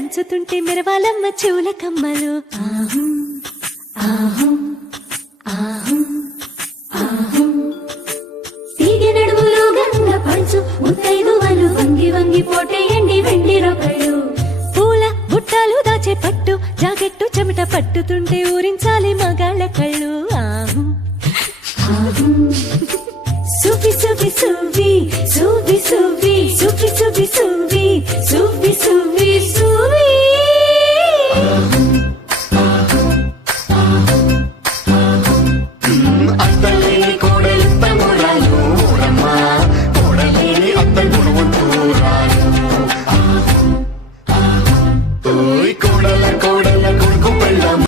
దంచుతుంటే మెరవాలమ్మ చెవుల కమ్మలు. తీగె నడుములు గంగ పంచు ముత్తైదువలు వంగి వంగి పోటేయండి వెండి రొకళ్ళు. పూల బుట్టాలు దాచే పట్టు జాకెట్టు చెమట పట్టుతుంటే ఊరించాలి మగాళ్ళ కళ్ళు.